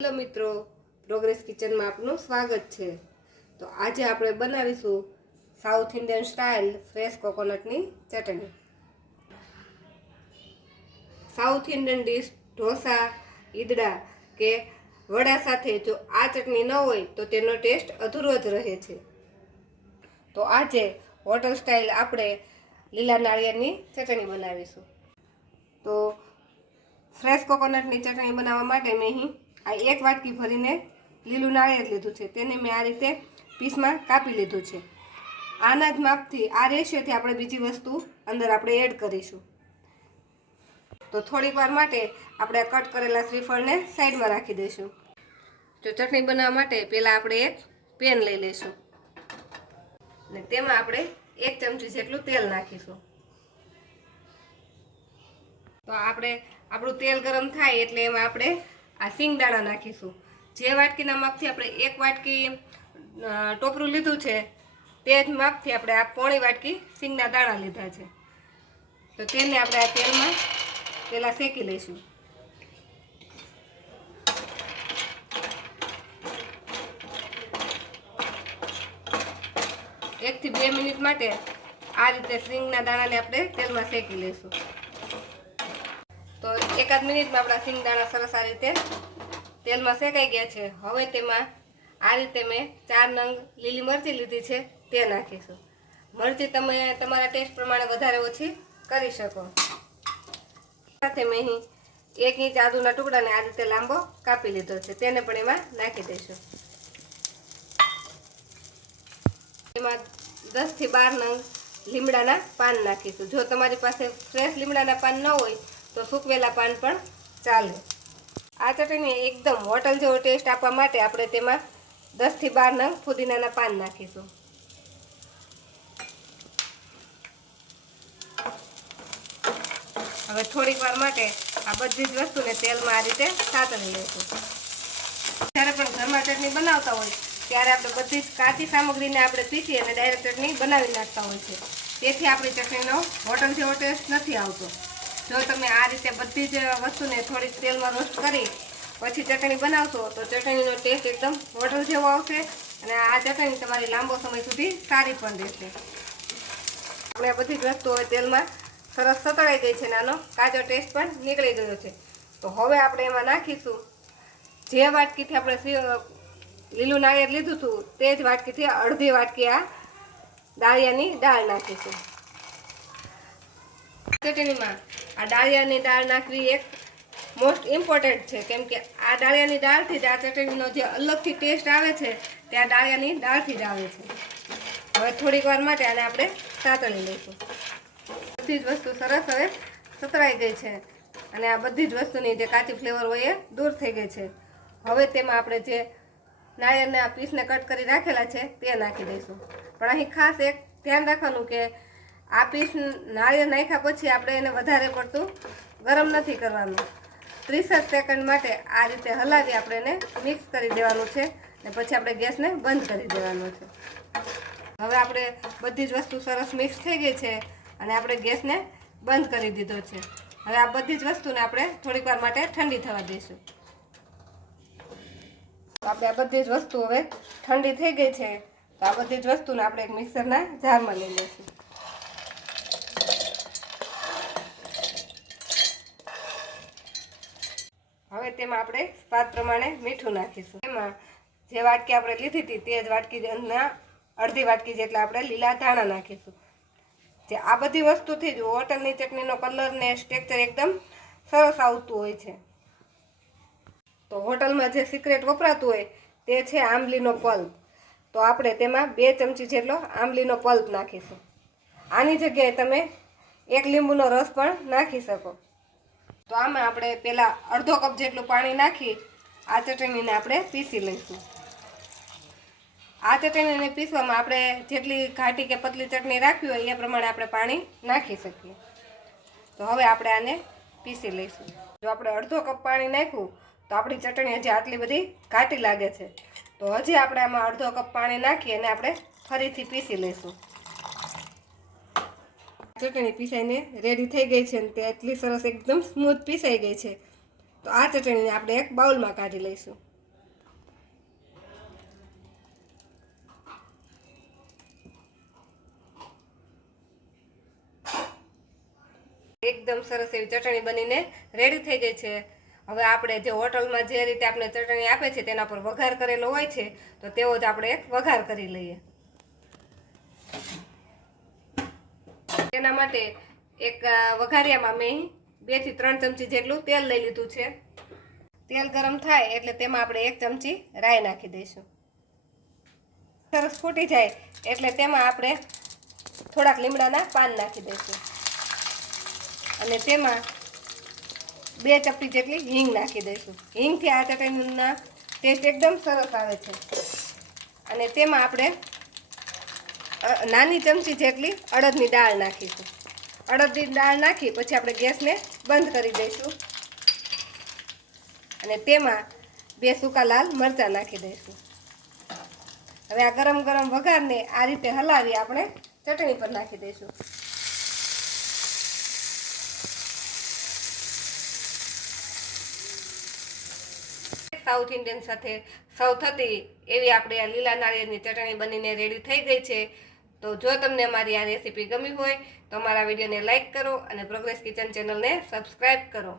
Hello મિત્રો progress કિચનમાં આપનું સ્વાગત છે. તો આજે આપણે બનાવીશું સાઉથ ઇન્ડિયન સ્ટાઇલ ફ્રેશ કોકોનટની ચટણી. સાઉથ ઇન્ડિયન ડીશ ઢોસા, ઈદડા કે વડા સાથે જો આ ચટણી ન હોય તો તેનો ટેસ્ટ અધૂરો જ રહે છે. તો આજે હોટલ સ્ટાઇલ આપણે લીલા નાળિયેરની ચટણી બનાવીશું. તો ફ્રેશ કોકોનટની ચટણી બનાવવા માટે મેં અહીં આ એક વાટકી ભરીને લીલું નાળિયેર લીધું છે. તેને મેં આ રીતે પીસમાં કાપી લીધું છે. આના જ માપથી આ રેશિયોથી આપણે બીજી વસ્તુ અંદર આપણે એડ કરીશું. તો થોડીક વાર માટે આપણે કટ કરેલા શ્રીફળને સાઈડમાં રાખી દઈશું. જો ચટણી બનાવવા માટે પહેલાં આપણે એક પેન લઈ લઈશું. અને તેમાં આપણે એક ચમચી જેટલું તેલ નાખીશું. તો આપણે આપણું તેલ ગરમ થાય એટલે એમાં આપણે આ સિંગદાણા નાખીશું. જે વાટકીના માપથી આપણે એક વાટકી ટોપરું લીધું છે, તે જ માપથી આપણે આ પોણી વાટકી સિંગના દાણા લીધા છે. તો તેને આપણે આ તેલમાં પહેલાં શેકી લઈશું. એકથી બે મિનિટ માટે આ રીતે સિંગના દાણાને આપણે તેલમાં શેકી લઈશું. તો એકાદ મિનિટમાં આપણા સિંગદાણા સરસ આ રીતે તેલમાં શેકાઈ ગયા છે. હવે તેમાં આ રીતે મેં ચાર નંગ લીલી મરચી લીધી છે, તે નાખીશું. મરચી તમે તમારા ટેસ્ટ પ્રમાણે વધારે ઓછી કરી શકો. સાથે મેં અહીં એક ઇંચ આદુના ટુકડાને આ રીતે લાંબો કાપી લીધો છે. તેને પણ એમાં નાખી દઈશું. એમાં દસથી બાર નંગ લીમડાના પાન નાખીશું. જો તમારી પાસે ફ્રેશ લીમડાના પાન ન હોય તો સૂકવેલા પાન પણ ચાલે. આ ચટણી એકદમ હોટલ જેવો ટેસ્ટ આપવા માટે આપણે તેમાં દસથી બાર નંગ ફુદીનાના પાન નાખીશું. હવે થોડીક વાર માટે આ બધી જ વસ્તુને તેલમાં આ રીતે સાતળી લઈશું. જ્યારે પણ ઘરમાં ચટણી બનાવતા હોય, ત્યારે આપણે બધી જ કાચી સામગ્રીને આપણે પીસી અને ડાયરેક્ટ ચટણી બનાવી નાખતા હોય છે. તેથી આપણી ચટણીનો હોટલ જેવો ટેસ્ટ નથી આવતો. જો તમે આ રીતે બધી જ વસ્તુને થોડીક તેલમાં રોસ્ટ કરી, પછી ચટણી બનાવશો, તો ચટણીનો ટેસ્ટ એકદમ હોટલ જેવો આવશે અને આ ચટણી તમારી લાંબો સમય સુધી સારી પણ રહેશે. આપણે બધી જ વસ્તુઓ તેલમાં સરસ સતળાઈ ગઈ છે નાનો કાચો ટેસ્ટ પણ નીકળી ગયો છે. તો હવે આપણે એમાં નાખીશું. જે વાટકીથી આપણે લીલું નાળિયેર લીધું હતું, તે જ વાટકીથી અડધી વાટકી આ દાળિયાની દાળ નાખીશું. ચટણીમાં. આ ડાળિયાની દાળ નાખવી એક મોસ્ટ ઇમ્પોર્ટન્ટ છે. કેમ કે આ ડાળિયાની દાળથી જ આ ચટણીનો જે અલગથી ટેસ્ટ આવે છે, તે આ ડાળિયાની દાળથી જ આવે છે. હવે થોડીક વાર માટે આને આપણે સાતળી લઈશું. બધી જ વસ્તુ સરસ હવે સતરાઈ ગઈ છે. અને આ બધી જ વસ્તુની જે કાચી ફ્લેવર હોય એ દૂર થઈ ગઈ છે. હવે તેમાં આપણે જે નાળિયેરના પીસને કટ કરી રાખેલા છે, તે નાખી દઈશું. પણ અહીં ખાસ એક ધ્યાન રાખવાનું કે આ પીસ નાળિયેર નાખ્યા પછી આપણે એને વધારે પડતું ગરમ નથી કરવાનું. ત્રીસ સેકન્ડ માટે આ રીતે હલાવી આપણે એને મિક્સ કરી દેવાનું છે ને પછી આપણે ગેસને બંધ કરી દેવાનો છે. હવે આપણે બધી જ વસ્તુ સરસ મિક્સ થઈ ગઈ છે અને આપણે ગેસને બંધ કરી દીધો છે. હવે આ બધી જ વસ્તુને આપણે થોડીક વાર માટે ઠંડી થવા દઈશું. આપણે આ બધી જ વસ્તુ હવે ઠંડી થઈ ગઈ છે. તો આ બધી જ વસ્તુને આપણે એક મિક્સરના જારમાં લઈ લઈશું હવે તેમાં આપણે સ્વાદ પ્રમાણે મીઠું નાખીશું. એમાં જે વાટકી આપણે લીધી હતી તે જ વાટકી અડધી વાટકી જેટલા આપણે લીલા ધાણા નાખીશું. જે આ બધી વસ્તુથી જ હોટલની ચટણીનો કલર ને સ્ટ્રક્ચર એકદમ સરસ આવતું હોય છે. તો હોટલમાં જે સિક્રેટ વપરાતું હોય તે છે આંબલીનો પલ્પ. તો આપણે તેમાં બે ચમચી જેટલો આંબલીનો પલ્પ નાખીશું. આની જગ્યાએ તમે એક લીંબુનો રસ પણ નાખી શકો. તો આમાં આપણે પહેલાં અડધો કપ જેટલું પાણી નાખી આ ચટણીને આપણે પીસી લઈશું. આ ચટણીને પીસવામાં આપણે જેટલી ઘાટી કે પતલી ચટણી રાખવી હોય એ પ્રમાણે આપણે પાણી નાખી શકીએ. તો હવે આપણે આને પીસી લઈશું. જો આપણે અડધો કપ પાણી નાખ્યું, તો આપણી ચટણી હજી આટલી બધી ઘાટી લાગે છે. તો હજી આપણે આમાં અડધો કપ પાણી નાખી અને આપણે ફરીથી પીસી લઈશું. ચટણી પીસાઈને રેડી થઈ ગઈ છે અને તે એટલી સરસ એકદમ સ્મૂથ પીસાઈ ગઈ છે. તો આ ચટણીને આપણે એક બાઉલમાં કાઢી લઈશું. એકદમ સરસ એવી ચટણી બનીને રેડી થઈ ગઈ છે. હવે આપણે જે હોટલમાં જે રીતે આપણે ચટણી આપે છે તેના પર વઘાર કરેલો હોય છે, તો તેવો જ આપણે એક વઘાર કરી લઈએ. તેના માટે એક વઘારિયામાં મેં બેથી ત્રણ ચમચી જેટલું તેલ લઈ લીધું છે. તેલ ગરમ થાય એટલે તેમાં આપણે એક ચમચી રાઈ નાખી દઈશું. સરસ ફૂટી જાય એટલે તેમાં આપણે થોડાક લીમડાના પાન નાખી દઈશું. અને તેમાં બે ચપટી જેટલી હિંગ નાખી દઈશું. હિંગથી આ ચટણીના ટેસ્ટ એકદમ સરસ આવે છે. અને તેમાં આપણે નાની ચમચી જેટલી અડદની દાળ નાખીશું. અડદની દાળ નાખી પછી આપણે ગેસને બંધ કરી દઈશું. અને તેમાં બે સૂકા લાલ મરચાં નાખી દઈશું. હવે આ ગરમ ગરમ વઘારને આ રીતે હલાવી આપણે ચટણી પર નાખી દઈશું. સાઉથ ઇન્ડિયન સાથે સૌ થતી એવી આપણે આ લીલા નાળિયેરની ચટણી બનીને રેડી થઈ ગઈ છે. તો જો તમને મારી આ રેસીપી ગમી હોય તો અમારા વિડીયોને લાઇક કરો અને પ્રોગ્રેસ કિચન ચેનલને સબસ્ક્રાઈબ કરો.